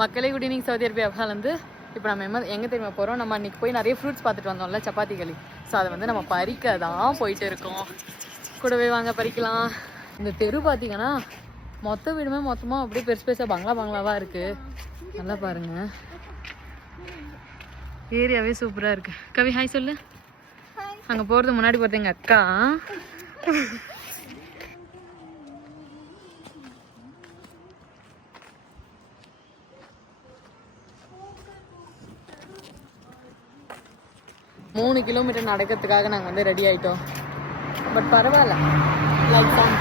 மக்களே good evening. Saudi அரேபியாவிலேருந்து இப்போ நம்ம எங்கே தெரியுமா போகிறோம்? நம்ம அன்றைக்கி போய் நிறைய ஃப்ரூட்ஸ் பார்த்துட்டு வந்தோம்ல, சப்பாத்தி களி. ஸோ அதை வந்து நம்ம பறிக்க தான் போயிட்டு இருக்கோம். கூடவே வாங்க பறிக்கலாம். இந்த தெரு பார்த்தீங்கன்னா மொத்த வீடுமே மொத்தமாக அப்படியே பெருசு பெருசாக பங்களாவாக இருக்குது. நல்லா பாருங்கள், ஏரியாவே சூப்பராக இருக்குது. கவி ஹாய் சொல்லு. அங்கே போகிறது முன்னாடி போகிறது எங்கள் அக்கா. மூணு கிலோமீட்டர் நடக்கிறதுக்காக நாங்கள் வந்து ரெடி ஆகிட்டோம். பட் பரவாயில்ல, லைக் தான்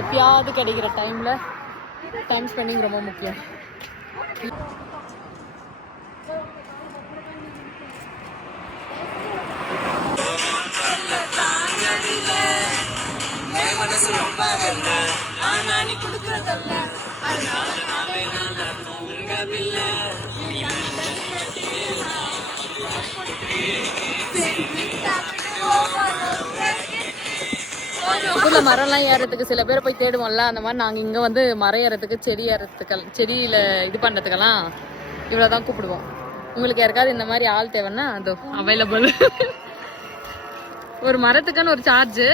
எப்பயாவது கிடைக்கிற டைமில் டைம் ஸ்பெண்டிங் ரொம்ப முக்கியம். ஊர்ல மரம்லாம் ஏறதுக்கு சில பேர் போய் தேடுவோம்ல, அந்த மாதிரி நாங்கள் இங்கே வந்து மரம் ஏறதுக்கு செடியில் இது பண்ணுறதுக்கெல்லாம் இவ்வளோதான் கூப்பிடுவோம். உங்களுக்கு யாருக்காவது இந்த மாதிரி ஆள் தேவைன்னா அது அவைலபிள். ஒரு மரத்துக்குன்னு ஒரு சார்ஜு.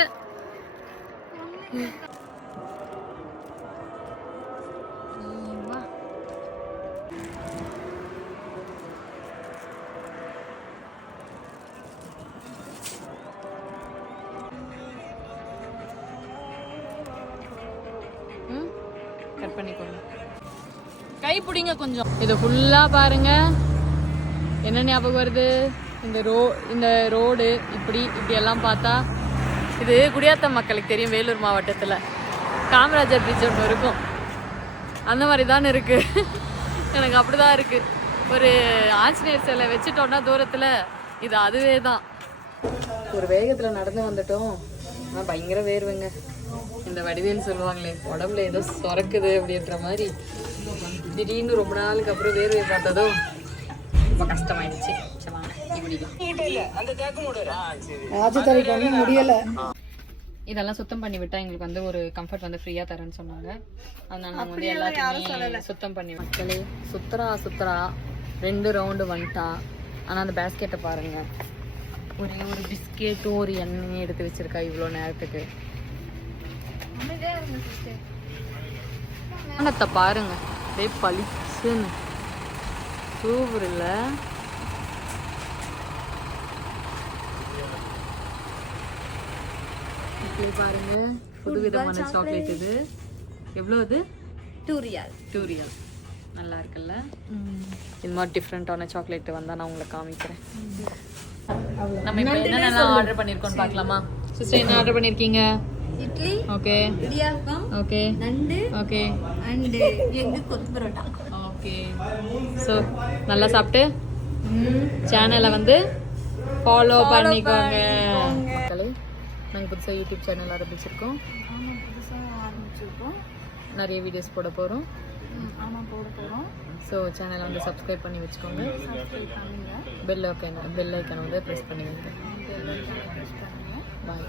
கட் பண்ணிக்கோங்க, கை பிடிங்க கொஞ்சம். இதை ஃபுல்லா பாருங்க. என்ன ஞாபகம் வருது? இந்த ரோடு இப்படி எல்லாம் பார்த்தா இது குடியாத்தம் மக்களுக்கு தெரியும். வேலூர் மாவட்டத்தில் காமராஜர் பிரிட்ஜ் ஒன்று இருக்கும், அந்த மாதிரி தான் இருக்கு. எனக்கு அப்படிதான் இருக்கு. ஒரு ஆஞ்சநேயர் சிலை வச்சுட்டோம்னா தூரத்தில் இது அதுவே தான். ஒரு வேகத்தில் நடந்து வந்துட்டோம். ஆனால் பயங்கர வேர்வைங்க. இந்த வடிவேல் சொல்லுவாங்களே, உடம்புல ஏதோ சொரக்குது அப்படின்ற மாதிரி திடீர்னு ரொம்ப நாளுக்கு அப்புறம் வேர்வை பார்த்ததும் ரொம்ப கஷ்டமாயிடுச்சு. இதெல்லாம் சுத்தம் பண்ணி விட்டா எங்களுக்கு வந்து ஒரு கம்ஃபர்ட் வந்து ஃப்ரீயா தரேன்னு சொன்னாங்க. அதனால நாங்கள் வந்து எல்லாத்தையுமே சுத்தம் பண்ணி மக்களே சுத்தரா 2 ரவுண்டு வந்துட்டா. ஆனால் அந்த பேஸ்கெட்டை பாருங்க, ஒரே ஒரு பிஸ்கெட்டும் ஒரு எண்ணெயும் எடுத்து வச்சிருக்கா இவ்வளோ நேரத்துக்கு. பாருங்க பளிச்சுன்னு சூப்பர் இல்ல? பாருங்க, புது விதமான சாக்லேட் இது. எவ்வளவு இது? 2 ரியால். நல்லா இருக்குல்ல? இது மாதிரி டிஃப்ரெண்டான சாக்லேட் வந்தா நான் உங்களுக்கு காமிக்கிறேன். நம்ம இப்போ என்னென்ன ஆர்டர் பண்ணிருக்கோம் பார்க்கலாமா? சிஸ்டர் என்ன ஆர்டர் பண்ணிருக்கீங்க? இட்லி, ஓகே, இடியாப்பம், ஓகே, நண்டு, ஓகே, அண்ட் எக் கொத்து பரோட்டா. ஓகே, சோ நல்லா சாப்பிட்டு சேனலை வந்து ஃபாலோ பண்ணிக்கோங்க. நாங்கள் புதுசாக யூடியூப் சேனல் ஆரம்பிச்சிருக்கோம். நிறைய வீடியோஸ் போட போகிறோம். ஸோ சேனலை வந்து சப்ஸ்கிரைப் பண்ணி வச்சுக்கோங்க. பெல் ஐக்கனை வந்து ப்ரெஸ் பண்ணி வைங்க. பாய்.